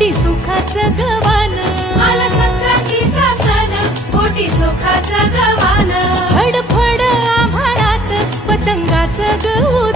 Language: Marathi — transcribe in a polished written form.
पोटी सुखाचं गवान, आला संक्रांतीचा सण, पोटी सुखाचं गवान. फडफड आभाळात पतंगाचं गौर,